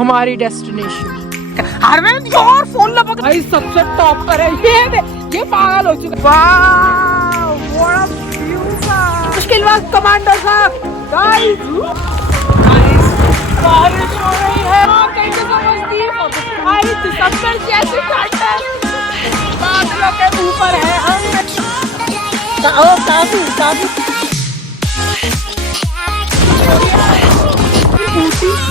हमारी डेस्टिनेशन। अरविंद यार फोन लपक भाई सबसे टॉप पर है ये पागल हो चुका। वाओ व्हाट अ व्यू था। मुश्किल वक्त कमांडो साहब गाइस बारिश हो रही है। कैसे समझती भाई दिसंबर जैसे बादलों के ऊपर है हम। काफी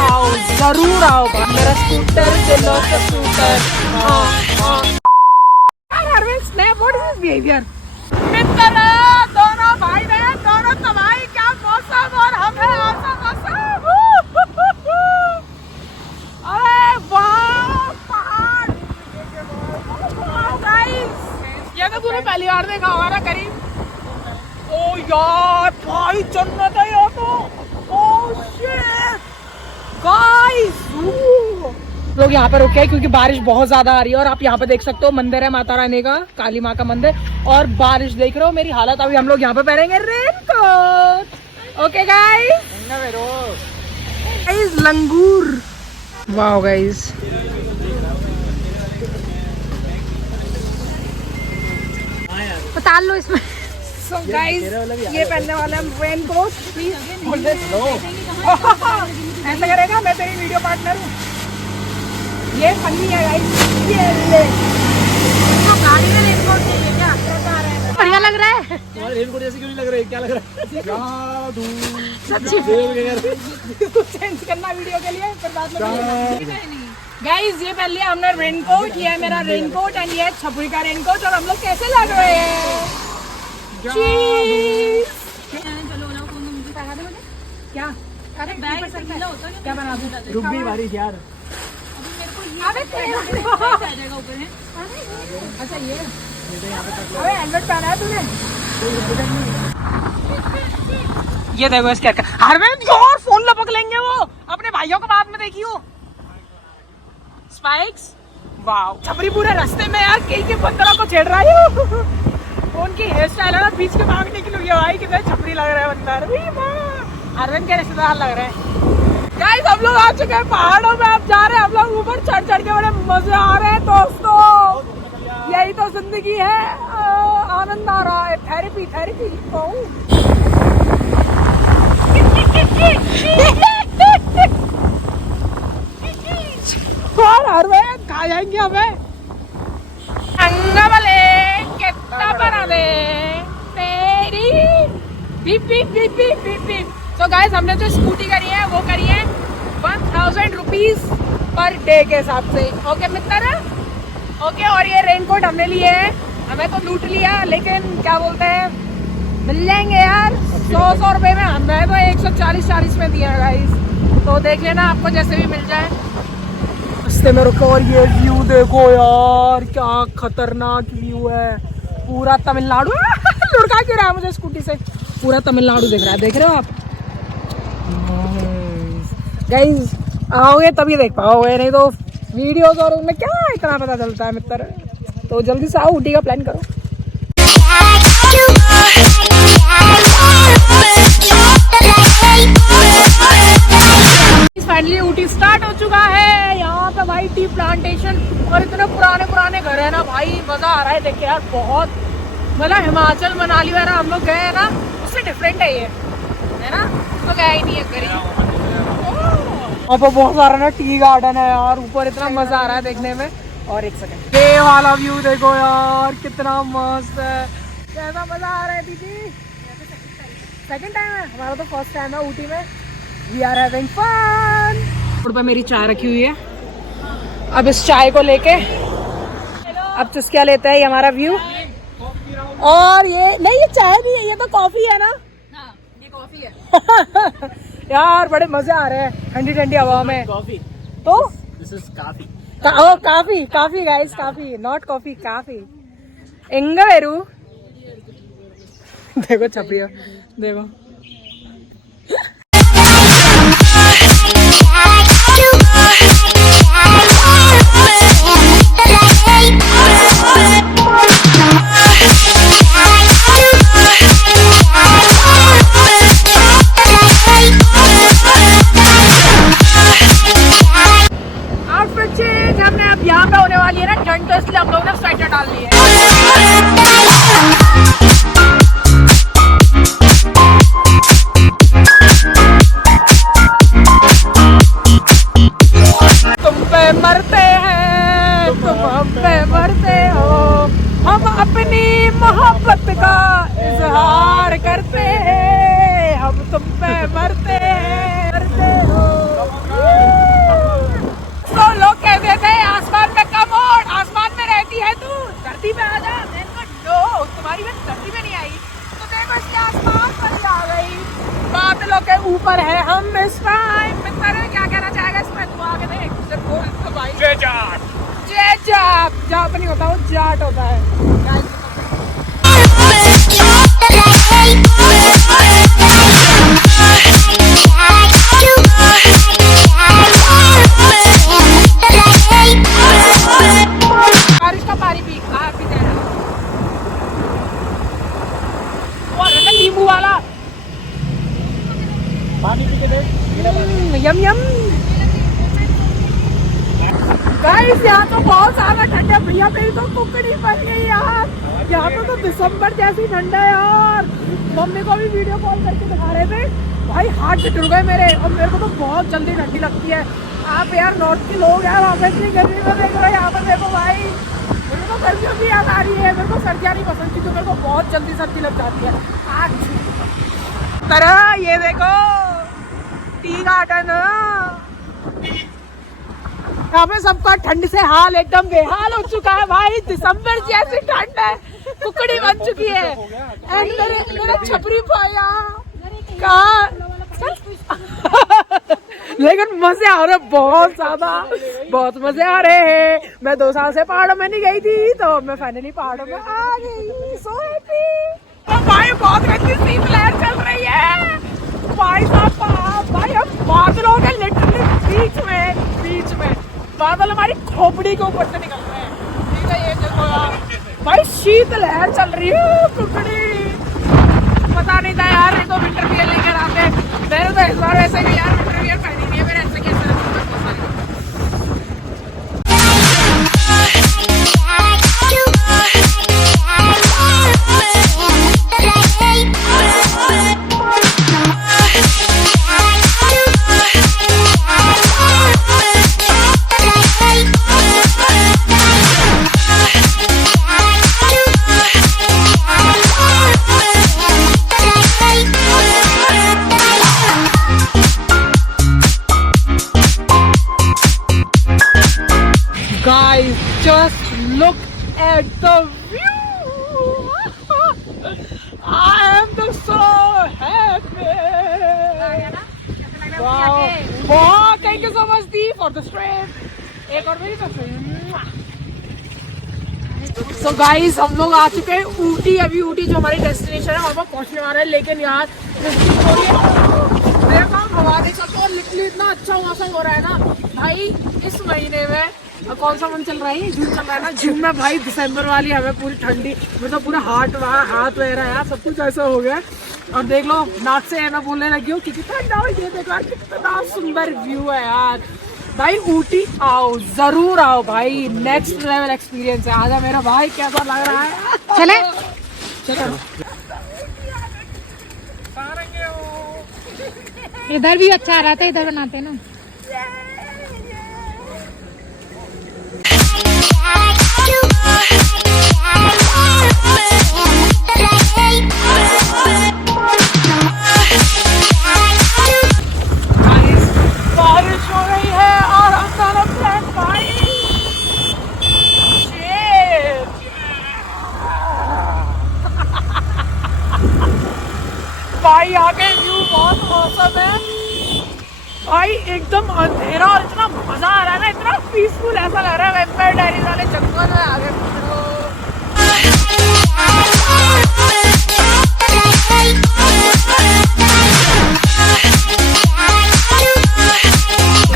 आओ जरूर आओ मेरा स्कूटर दिलो का scooter. Snap what is behaviour. मित्र दोनों भाई बहन दोनों तबाही क्या मौसम और हम है ऐसा मौसम। अरे वाह पहाड़ गाइस ये तो तूने पहली बार देखा होगा ना करीब। ओ यार भाई जन्नत है यहाँ तो। ओ शिट गाइस लोग यहाँ पर रुके हैं क्योंकि बारिश बहुत ज्यादा आ रही है। और आप यहाँ पे देख सकते हो मंदिर है माता रानी का, काली माँ का मंदिर। और बारिश देख रहे हो मेरी हालत। अभी हम लोग यहाँ पे पहनेंगे रेनकोट। ओके गाइस लंगूर। वाओ गाइस बता लो इसमें। So guys, ये पहनने वाले हम रेनकोट। ऐसा करेगा मैं तेरी वीडियो पार्टनर हूँ। ये फनी है गाइस। ये ले तो गाड़ी में रेनकोट चाहिए क्या? बढ़िया लग रहा है। तुम्हारे रेनकोट जैसे क्यों नहीं लग रहा है? क्या लग रहा है? सच्ची चेंज करना वीडियो के लिए फिर बाद में। गाइस ये पहन लिया हमने रेनकोट। ये है मेरा रेनकोट एंड ये छपरी का रेनकोट। और हम लोग कैसे लग रहे हैं? क्या अरे बैग पर गीला होता है क्या बना दूं? डूबी बारिश यार। अबे ऊपर है। अच्छा ये अबे हेलमेट पहना है तूने? ये देखो इसके अरविंद यार फोन लपक लेंगे वो अपने भाइयों को बाद में देखियो। स्पाइक्स वाओ छपरी पूरे रास्ते में यार कई के बंदरों को छेड़ रहा है। उनकी हेयर स्टाइल है ना बीच के भाग निकली हुई है भाई। कितना छपरी लग रहा है बंदर। अरविंद के रिश्तेदार लग रहे हैं। गाइस हम लोग आ चुके हैं पहाड़ों में। आप जा रहे हैं हम लोग ऊपर चढ़ के बड़े मजे आ रहे हैं दोस्तों। यही तो जिंदगी है। आनंद आ रहा है। थेरेपी और अरविंद खा जाएंगे हमें। अंगवले कितना बना दे तेरी beep beep beep beep beep beep. तो गाइस हमने जो स्कूटी करी है वो करी है 1000 रुपीज पर डे के हिसाब से। ओके मित्र ओके। और ये रेनकोट हमने लिए है। हमें तो लूट लिया लेकिन क्या बोलते हैं मिल जाएंगे यार 100 रुपए में। हमें तो 140 में दिया गाइस। तो देख लेना आपको जैसे भी मिल जाए। रास्ते में रुको और ये व्यू देखो यार क्या खतरनाक व्यू है। पूरा तमिलनाडु लुढ़का क्यों रहा है मुझे स्कूटी से। पूरा तमिलनाडु दिख रहा है। देख रहे हो आप गाइस? आओगे तभी देख पाओगे नहीं तो वीडियोस और उनमें क्या इतना पता चलता है मित्र। तो जल्दी से आओ ऊटी का प्लान करो। फाइनली ऊटी स्टार्ट हो चुका है। यहाँ पे भाई टी प्लांटेशन और इतने पुराने घर है ना भाई। मजा आ रहा है देख यार बहुत। मतलब हिमाचल मनाली वाला हम लोग गए हैं ना उससे डिफरेंट है ये है ना। तो गया ही नहीं है करीब। वहाँ पर बहुत सारा ना टी गार्डन है यार ऊपर। इतना मजा आ रहा है देखने में। और एक सेकंड ये वाला व्यू देखो यार कितना मस्त है। कैसा मजा आ रहा है दीदी? सेकंड टाइम है हमारा तो फर्स्ट टाइम है ऊटी में। We are having fun। Road पर मेरी चाय रखी हुई है। अब इस चाय को लेके अब चुस्किया लेते हैं। ये हमारा व्यू। और ये नहीं ये चाय नहीं है ये तो कॉफी है ना। हाँ, ये कॉफी है। यार बड़े मजे आ रहे हैं ठंडी हवा में। कॉफी तो दिस इज काफी। काफी गाइस काफी नॉट कॉफी काफी। एंगा वेरू देखो छपरिया देखो। पर है हम इस टाइम। मित्र क्या कहना चाहेगा इसमें, तू आगे देख से बोल तो भाई। जय जाट जाप नहीं होता, वो जाट होता है। बारिश का पानी पी नींबू वाला पानी पी के देख। यम यम। गाइस यहाँ तो बहुत ज्यादा ठंड है भैया, मेरी तो कुकड़ी बन गई यार। यहाँ पे तो दिसंबर जैसी ठंड है यार। मम्मी को भी वीडियो कॉल करके दिखा रहे थे भाई, हाथ से टूट गए मेरे। और मेरे को तो बहुत जल्दी ठंडी लगती है। आप यार नॉर्थ के लोग यार वहाँ पे इतनी गर्मी में देख रहे हो, यहाँ पर देखो भाई मेरे को सर्दियों की याद आ रही है। मेरे को सर्दियाँ नहीं पसंद क्योंकि मेरे को बहुत जल्दी सर्दी लग जाती है। आज तरह ये देखो टी गार्डन, यहाँ पे सबका ठंड से हाल एकदम बेहाल हो चुका है भाई। दिसंबर जैसी ठंड है, कुकड़ी बन चुकी है। एंड मेरा छपरी पाया कहाँ लेकिन मजे आ रहे बहुत ज्यादा, बहुत मजे आ रहे हैं। मैं 2 साल से पहाड़ों में नहीं गई थी, तो मैं फाइनली पहाड़ों में आ गई। So happy. तो भाई बहुत गंदी शीतलहर चल रही है भाई साहब। भाई हम बादलों के लिटरली बीच में बादल हमारी खोपड़ी के ऊपर से निकल रहे हैं। ठीक है, ये देखो यार भाई शीतलहर चल रही है। कुकड़ी पता नहीं था यार, तो विंटर वियर लेकर आते। मैंने तो इस बार ऐसे भी यार विंटर वियर पहनी नहीं है, मेरे ऐसे कैसे Guys, just look at the view. I am so happy. Wow. Wow, thank you so much Dee for the stream. एक और मेरी तरफ। So guys, हम लोग आ चुके हैं ऊटी। अभी ऊटी जो हमारी डेस्टिनेशन है वहाँ पर पहुँचने वाला है। लेकिन यार मेरा काम हवा देख सकते हो, लिटरली इतना अच्छा मौसम हो रहा है ना भाई। इस महीने में कौन सा मन चल रहा है, जून चल रहा है ना। जून में भाई दिसंबर वाली हमें पूरी ठंडी, मतलब पूरा हाथ वगैरह यार सब कुछ ऐसा हो गया। और देख लो नाक से मैं बोलने लगी हूँ क्योंकि ठंडा हो। ये देखो यार कितना सुंदर व्यू है यार भाई। ऊटी आओ, जरूर आओ भाई, नेक्स्ट लेवल एक्सपीरियंस है। आजा मेरा भाई, कैसा लग रहा है? चले इधर भी अच्छा आ रहा था, इधर बनाते ना। बारिश हो रही है और हम भाई भाई आगे व्यू बहुत औसम है भाई। एकदम अंधेरा और इतना मजा आ रहा है ना, इतना पीसफुल ऐसा लग रहा है वेम्पायर डायरीज वाले जंगल में आगे।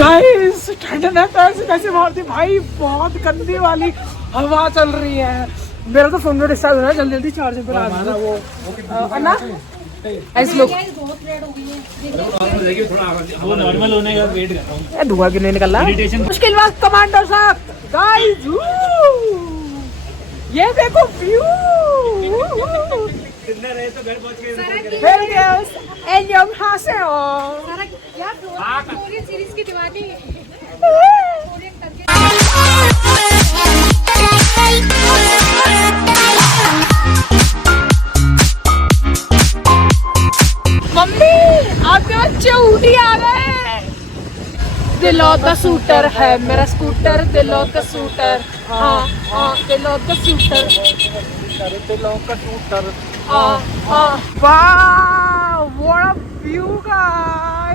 गाइस ठंड ने पैसे कैसे मारती भाई, बहुत गंदी वाली हवा चल रही है। मेरा तो फोन में डिस्चार्ज हो रहा है, जल्दी जल्दी चार्जिंग पे लगा दो ना। ऐसे लोग वो नॉर्मल होने का वेट कर रहा हूं। धुआं क्यों नहीं निकल रहा? मुश्किल वक्त कमांडर साहब। गाइस ये देखो व्यू। जिंदा रहे तो घर पहुंच गए। एलियम हासे हो यार, कोरियन सीरीज की दीवानी। मम्मी आपके बच्चे ऊटी आ गए। दिलों का सूटर है मेरा स्कूटर, दिलों का सूटर। हाँ हाँ दिलों का सूटर, दिलों का सूटर। वाह what a view guys.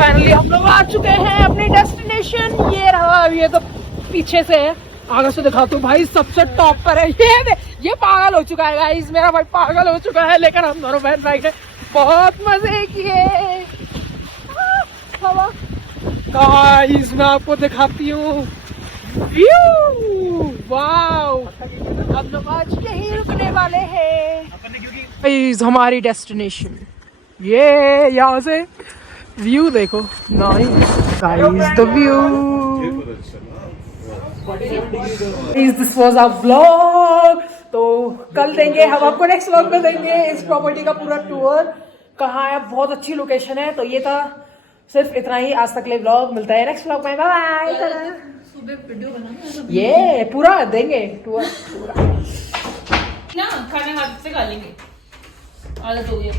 Finally हम लोग आ चुके हैं अपनी डेस्टिनेशन। ये रहा, ये तो पीछे से है, आगे से दिखाता हूँ भाई, सबसे टॉप पर है ये पागल हो चुका है गाइस, मेरा भाई पागल हो चुका है, लेकिन हम दोनों बहन भाई ने बहुत मजे किए। हवा गाइस मैं आपको दिखाती हूँ व्यू, वाओ हम लोग आज यहीं रुकने वाले हैं। गाइस हमारी डेस्टिनेशन ये, यहाँ से व्यू देखो, nice guys the view. This was our vlog. तो कल देंगे हम आपको, नेक्स्ट व्लॉग में देंगे इस प्रॉपर्टी का पूरा टूर, कहाँ है, बहुत अच्छी लोकेशन है। तो ये था सिर्फ इतना ही आज तक ले व्लॉग, मिलता है नेक्स्ट व्लॉग में, बाय बाय। सुबह वीडियो बनाना ये पूरा देंगे टूर पूरा ना, खाने हाथ से खा लेंगे, आदत हो गई।